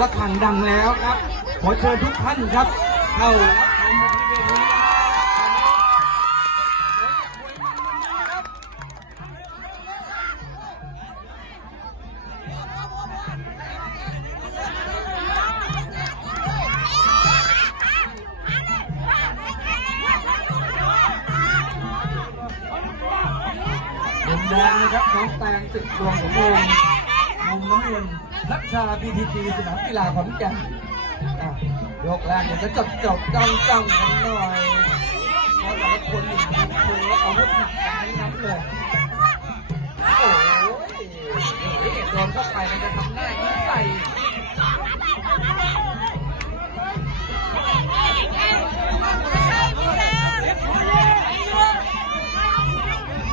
ระฆังดังแล้วครับ ขอเชิญทุกท่านครับ เข้ารับชมบริเวณนี้แดงนะครับน้องแตงสิบดวงสมบูรณ์มุมน้ำเงิน นักชาพีทีจีสนามกีฬาขอนแก่นยกแรกเดี๋ยวจะจบจบจ้องจ้องกันหน่อยเพราะแต่ละคนนี่มีโชว์อาวุธหนักกันทั้งนั้นเลยโอ้ยเฮ้ยโดนเข้าไปมันจะทำหน้ายิ้มใส่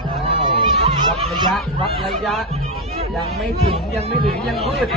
อ้าววัดระยะวัดระยะ ยังไม่ถึงยังไม่ถึงยังพืด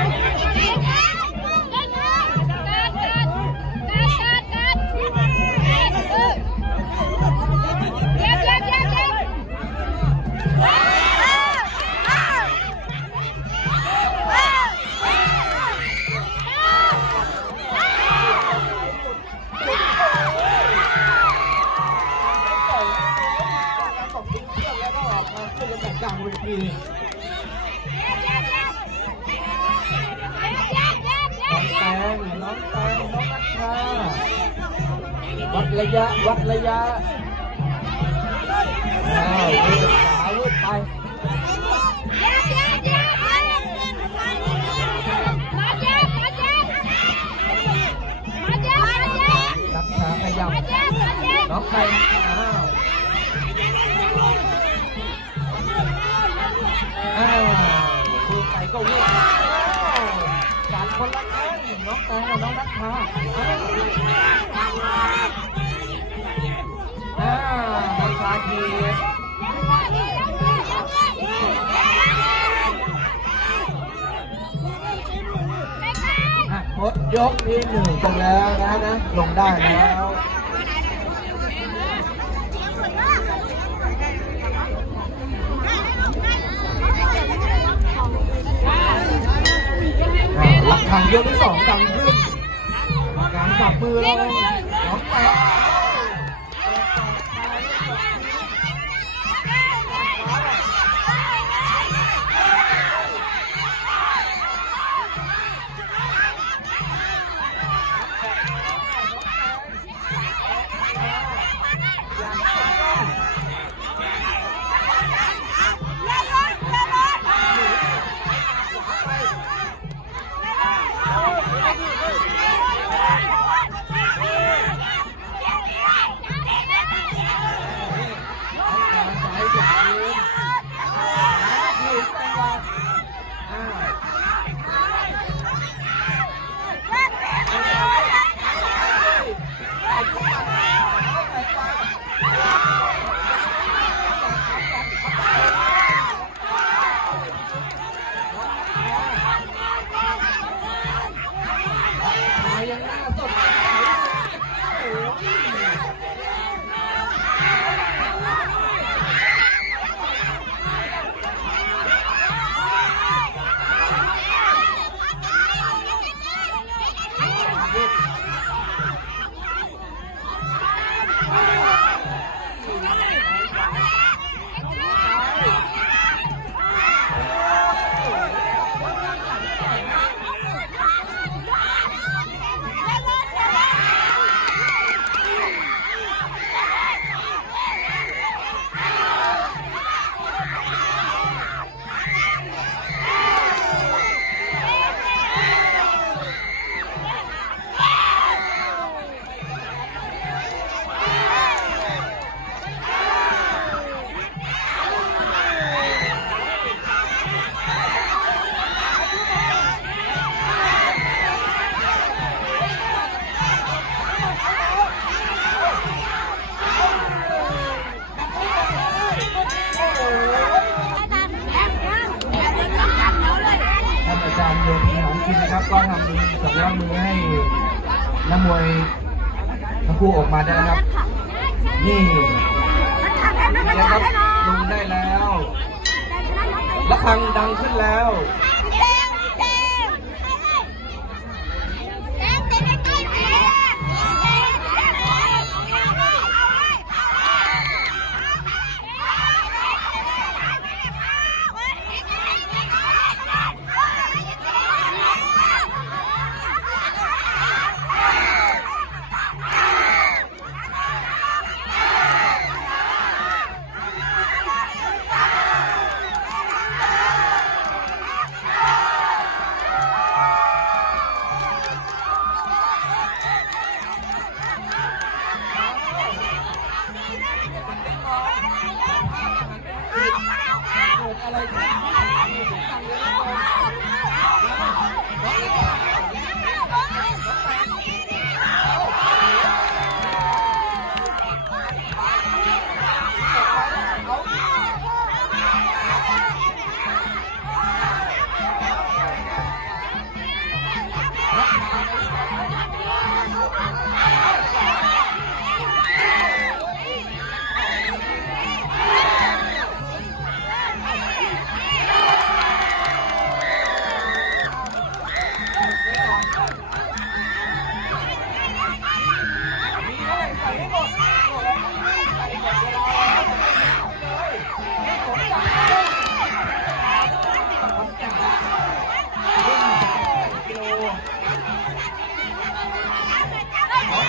ตบทิ้งเครื่องแล้วก็ออกมาเพื่อจะจัดกลางเวที งแตงน้องแตงน้องนัชชาวัดระยะวัดระยะอ้าวเดินขาลุดไป คนละแข้งน้องแตงกับน้องนัชชาอ้าวอ้าวนัชชาทีบอะหมดยกที่หนึ่งลงแล้วนะนะ ลงได้แล้วอะ หลักฐานยกที่สองดังขึ้นการจับมือเลงน้องแปะำสัญลักษณ์มือให้นักมวยทั้งคู่ออกมาได้แล้วครับ นี่นะครับลงได้แล้วระฆังดังขึ้นแล้ว อะ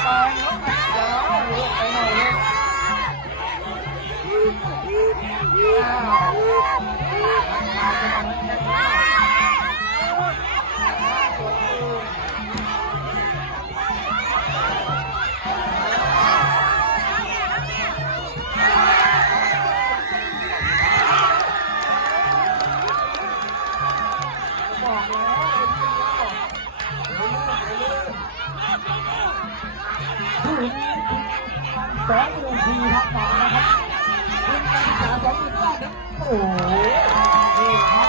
ขอไสองหมื่นสี่พันบาทนะครับคุณการศึกษาสองหมื่นบาทนะโอ้โหนี่ครับ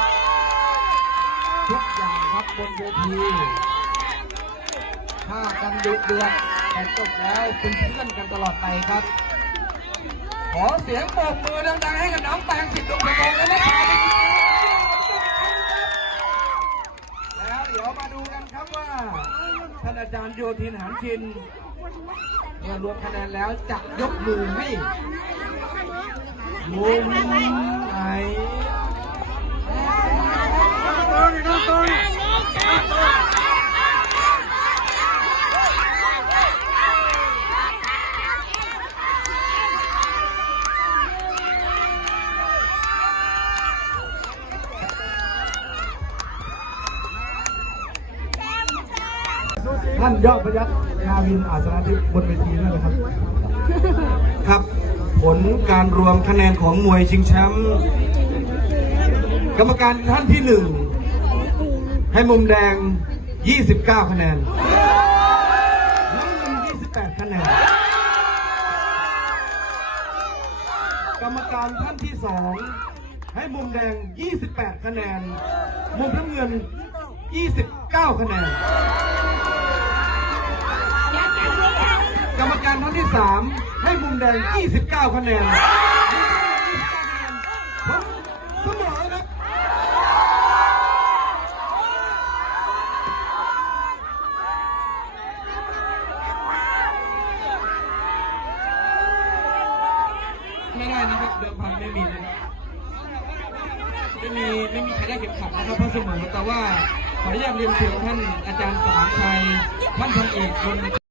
ทุกอย่างครับบนเวทีฆ่ากันดุเดือดแต่จบแล้วเป็นเพื่อนกันตลอดไปครับ ขอเสียงปรบมือดังๆให้กับน้องแตงสิบดวงพงและนักข่าวเป็นแล้วเดี๋ยวมาดูกันครับว่าท่านอาจารย์โยธินหานชิน เมื่อรวมคะแนนแล้วจะยกมือให้มุมไหน ท่านยอดพยัคฆ์นาวินอาสนะทิพย์บนเวทีนั่นแหละครับ ครับ ผลการรวมคะแนนของมวยชิงแชมป์กรรมการท่านที่หนึ่งให้มุมแดง 29 คะแนนน้ำเงิน28 คะแนน กรรมการท่านที่สองให้มุมแดง 28 คะแนน มุมน้ำเงิน 29 คะแนน ที่สามให้มุมแดง 29 คะแนนผมเสมอครับไม่ได้นะครับเดิมพันไม่มีนะครับไม่มีไม่มีใครได้เข็มขัดนะครับเพราะเสมอแต่ว่าขออนุญาตเรียนเชิญท่านอาจารย์สมานชัยท่านพันเอกบน